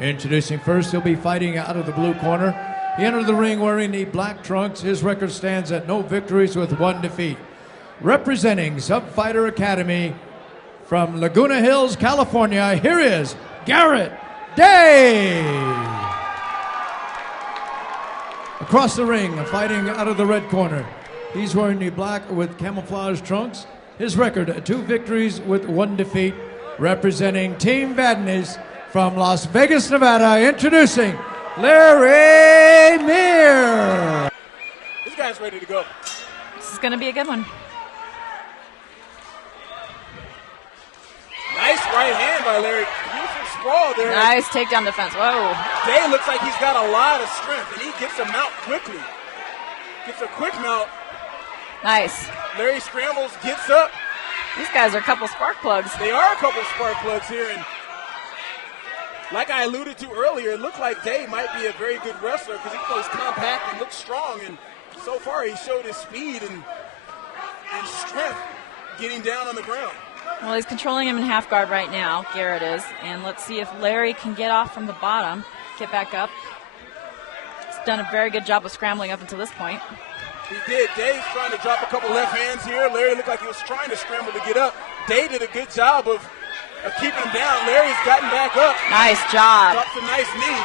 Introducing first, he'll be fighting out of the blue corner. He entered the ring wearing the black trunks. His record stands at no victories with 1 defeat. Representing Sub Fighter Academy from Laguna Hills, California, here is Garrett Day. Across the ring, fighting out of the red corner. He's wearing the black with camouflage trunks. His record, 2 victories with 1 defeat. Representing Team Vadnais from Las Vegas, Nevada, introducing Larry Meir. This guy's ready to go. This is going to be a good one. Nice right hand by Larry. Beautiful sprawl there. Nice takedown defense. Whoa. Day looks like he's got a lot of strength, and he gets him out quickly. Gets a quick mount. Nice. Larry scrambles, gets up. These guys are a couple spark plugs. They are a couple spark plugs here, and like I alluded to earlier, it looked like Day might be a very good wrestler because he plays compact and looks strong, and so far he showed his speed and strength getting down on the ground. Well, he's controlling him in half guard right now, Garrett is, and let's see if Larry can get off from the bottom, get back up. He's done a very good job of scrambling up until this point. He did. Day's trying to drop a couple left hands here. Larry looked like he was trying to scramble to get up. Day did a good job of keeping him down. Larry's gotten back up. Nice job. Drops a nice knee.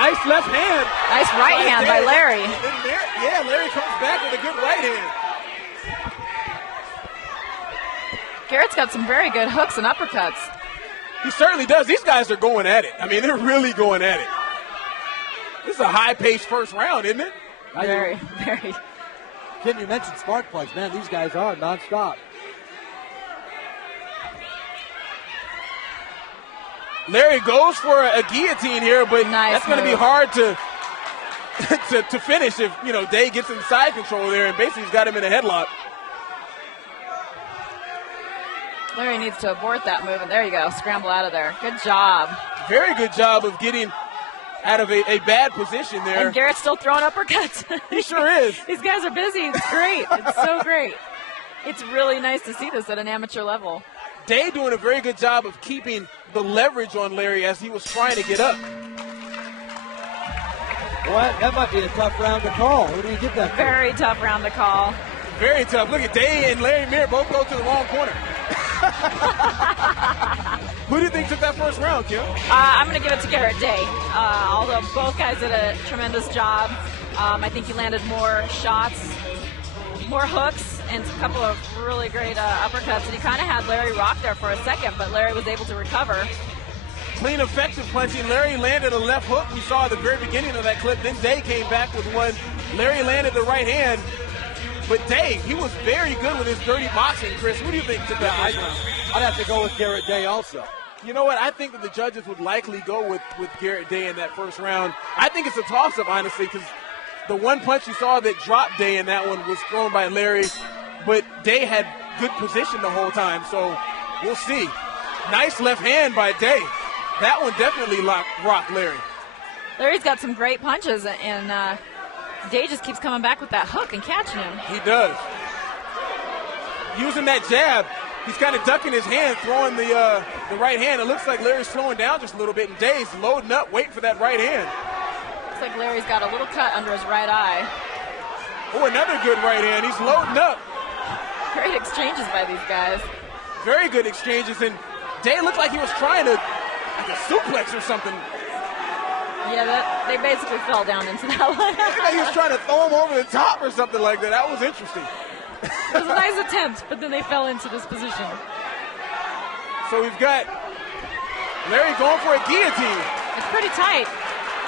Nice left hand. Nice right hand by Larry. Yeah, Larry comes back with a good right hand. Garrett's got some very good hooks and uppercuts. He certainly does. These guys are going at it. I mean, they're really going at it. This is a high-paced first round, isn't it? Very, very. Ken, you mentioned spark plugs. Man, these guys are nonstop. Larry goes for a guillotine here, but nice that's going to be hard to finish if, you know, Day gets in side control there, and basically he's got him in a headlock. Larry needs to abort that move, and there you go. Scramble out of there. Good job. Very good job of getting out of a bad position there. And Garrett's still throwing uppercuts. He sure is. These guys are busy. It's great. It's so great. It's really nice to see this at an amateur level. Day doing a very good job of keeping the leverage on Larry as he was trying to get up. Boy, that might be a tough round to call. Who do you get that for? Very tough round to call. Very tough. Look at Day and Larry Meir both go to the wrong corner. Who do you think took that first round, Kim? I'm going to give it to Garrett Day. Although both guys did a tremendous job. I think he landed more shots, more hooks, and a couple of really great uppercuts. And he kind of had Larry rock there for a second, but Larry was able to recover. Clean, effective punching. Larry landed a left hook. We saw at the very beginning of that clip. Then Day came back with one. Larry landed the right hand. But Day, he was very good with his dirty boxing, Chris. What do you think took that first round? I'd have to go with Garrett Day also. You know what? I think that the judges would likely go with Garrett Day in that first round. I think it's a toss-up, honestly, because the one punch you saw that dropped Day in that one was thrown by Larry, but Day had good position the whole time, so we'll see. Nice left hand by Day. That one definitely rocked Larry. Larry's got some great punches, and Day just keeps coming back with that hook and catching him. He does. Using that jab, he's kind of ducking his hand, throwing the right hand. It looks like Larry's slowing down just a little bit, and Day's loading up, waiting for that right hand. Looks like Larry's got a little cut under his right eye. Oh, another good right hand. He's loading up. Great exchanges by these guys. Very good exchanges, and Day looked like he was trying to, like a suplex or something. Yeah, they basically fell down into that one. Like he was trying to throw him over the top or something like that. That was interesting. It was a nice attempt, but then they fell into this position. So we've got Larry going for a guillotine. It's pretty tight.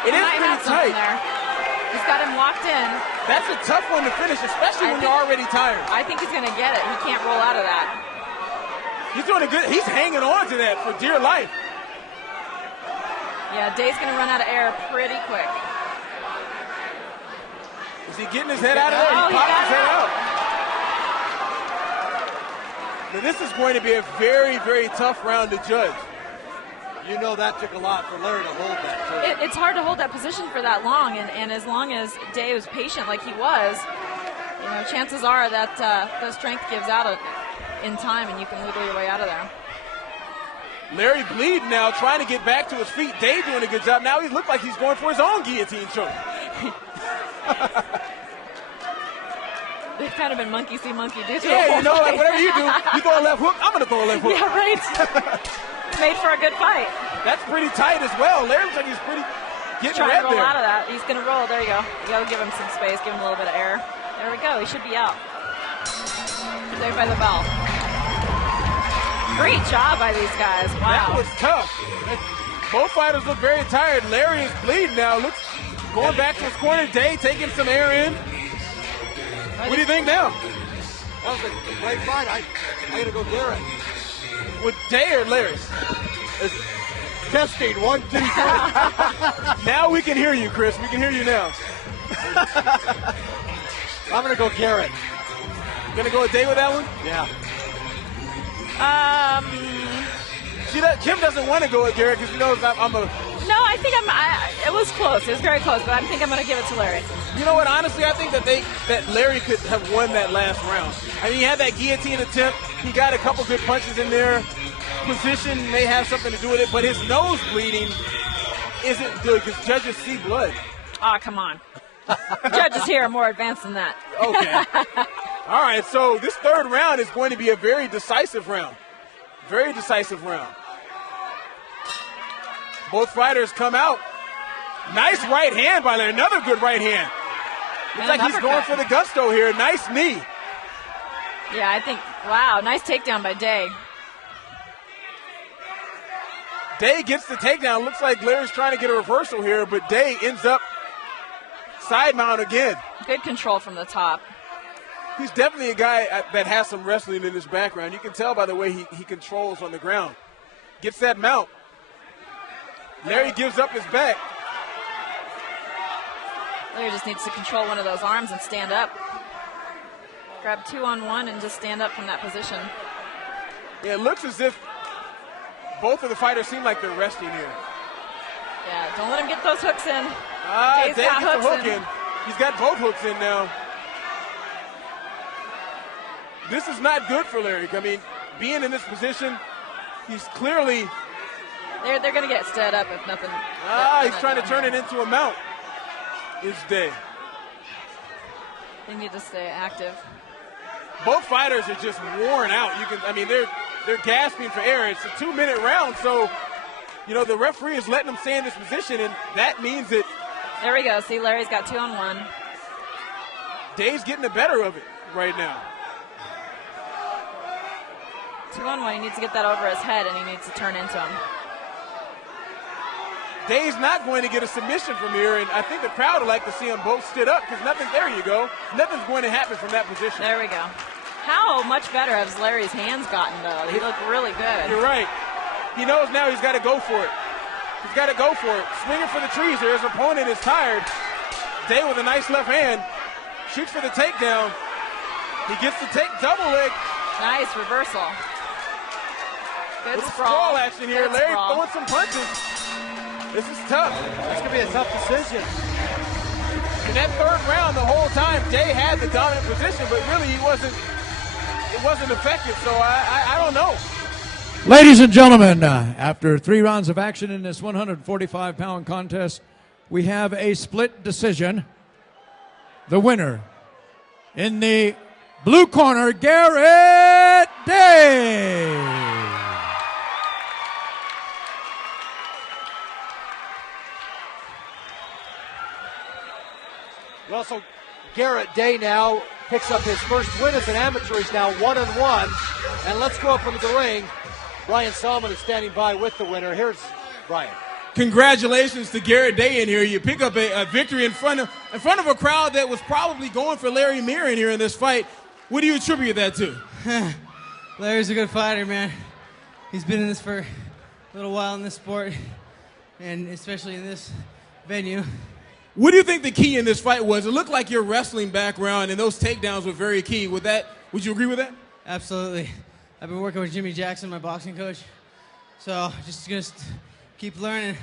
It is pretty tight. There. He's got him locked in. That's a tough one to finish, especially when you're already tired. I think he's going to get it. He can't roll out of that. He's doing a good. He's hanging on to that for dear life. Yeah, Day's going to run out of air pretty quick. Is he getting his head out of there? Oh, he popped his head out. Now, this is going to be a very, very tough round to judge. You know that took a lot for Larry to hold that. It's hard to hold that position for that long, and as long as Day was patient like he was, You know, chances are that the strength gives out in time, and you can wiggle your way out of there. Larry bleeding now, trying to get back to his feet. Dave doing a good job. Now he looks like he's going for his own guillotine choke. They've kind of been monkey see, monkey do. Yeah, you know, like whatever you do, you throw a left hook, I'm going to throw a left hook. Yeah, right. Made for a good fight. That's pretty tight as well. Larry looks like he's pretty getting trying red to roll there. out of that. He's going to roll. There you go. You got to give him some space, give him a little bit of air. There we go. He should be out. Saved by the bell. Great job by these guys. Wow. That was tough. Both fighters look very tired. Larry is bleeding now. Looks going back to his corner. Day taking some air in. What do you think now? That was a great fight. I got to go Garrett. With Day or Larry? It's testing. 1, 2, 3. Now we can hear you, Chris. We can hear you now. I'm going to go Garrett. Gonna go with Day with that one? Yeah. See that Kim doesn't want to go with Garrett because he knows I'm a. No, I think it was close. It was very close, but I think I'm going to give it to Larry. You know what? Honestly, I think that Larry could have won that last round. I mean, he had that guillotine attempt. He got a couple good punches in there. Position may have something to do with it, but his nose bleeding isn't good because judges see blood. Oh, come on. Judges here are more advanced than that. Okay. All right, so this third round is going to be a very decisive round. Very decisive round. Both fighters come out. Nice right hand by Larry. Another good right hand. Looks like he's going for the gusto here. Nice knee. Yeah, I think, wow, nice takedown by Day. Day gets the takedown. Looks like Larry's trying to get a reversal here, but Day ends up side mount again. Good control from the top. He's definitely a guy that has some wrestling in his background. You can tell by the way he controls on the ground. Gets that mount. Larry gives up his back. Larry just needs to control one of those arms and stand up. Grab 2-on-1 and just stand up from that position. Yeah, it looks as if both of the fighters seem like they're resting here. Yeah, don't let him get those hooks in. Day gets the hook in. He's got both hooks in now. This is not good for Larry. I mean, being in this position, he's clearly... They're going to get stood up if nothing... he's trying to turn it into a mount. Is Day. They need to stay active. Both fighters are just worn out. They're gasping for air. It's a 2-minute round, so, you know, the referee is letting them stay in this position, and that means that... There we go. See, Larry's got 2-on-1. Day's getting the better of it right now. 2-on-1. He needs to get that over his head, and he needs to turn into him. Day's not going to get a submission from here, and I think the crowd would like to see them both stood up because there you go. Nothing's going to happen from that position. There we go. How much better has Larry's hands gotten, though? He looked really good. You're right. He knows now he's got to go for it. He's got to go for it. Swinging for the trees here. His opponent is tired. Day with a nice left hand. Shoots for the takedown. He gets the double leg. Nice reversal. Good sprawl action here. Good Larry sprawl. throwing some punches. This is tough. It's going to be a tough decision. In that third round, the whole time, Day had the dominant position, but really it wasn't effective, so I don't know. Ladies and gentlemen, after 3 rounds of action in this 145-pound contest, we have a split decision. The winner in the blue corner, Garrett Day. Well, so Garrett Day now picks up his first win as an amateur. He's now 1-1. And let's go up into the ring. Brian Salmon is standing by with the winner. Here's Brian. Congratulations to Garrett Day in here. You pick up a victory in front of a crowd that was probably going for Larry Mirren here in this fight. What do you attribute that to? Larry's a good fighter, man. He's been in this for a little while in this sport, and especially in this venue. What do you think the key in this fight was? It looked like your wrestling background and those takedowns were very key. Would you agree with that? Absolutely. I've been working with Jimmy Jackson, my boxing coach, so just gonna keep learning.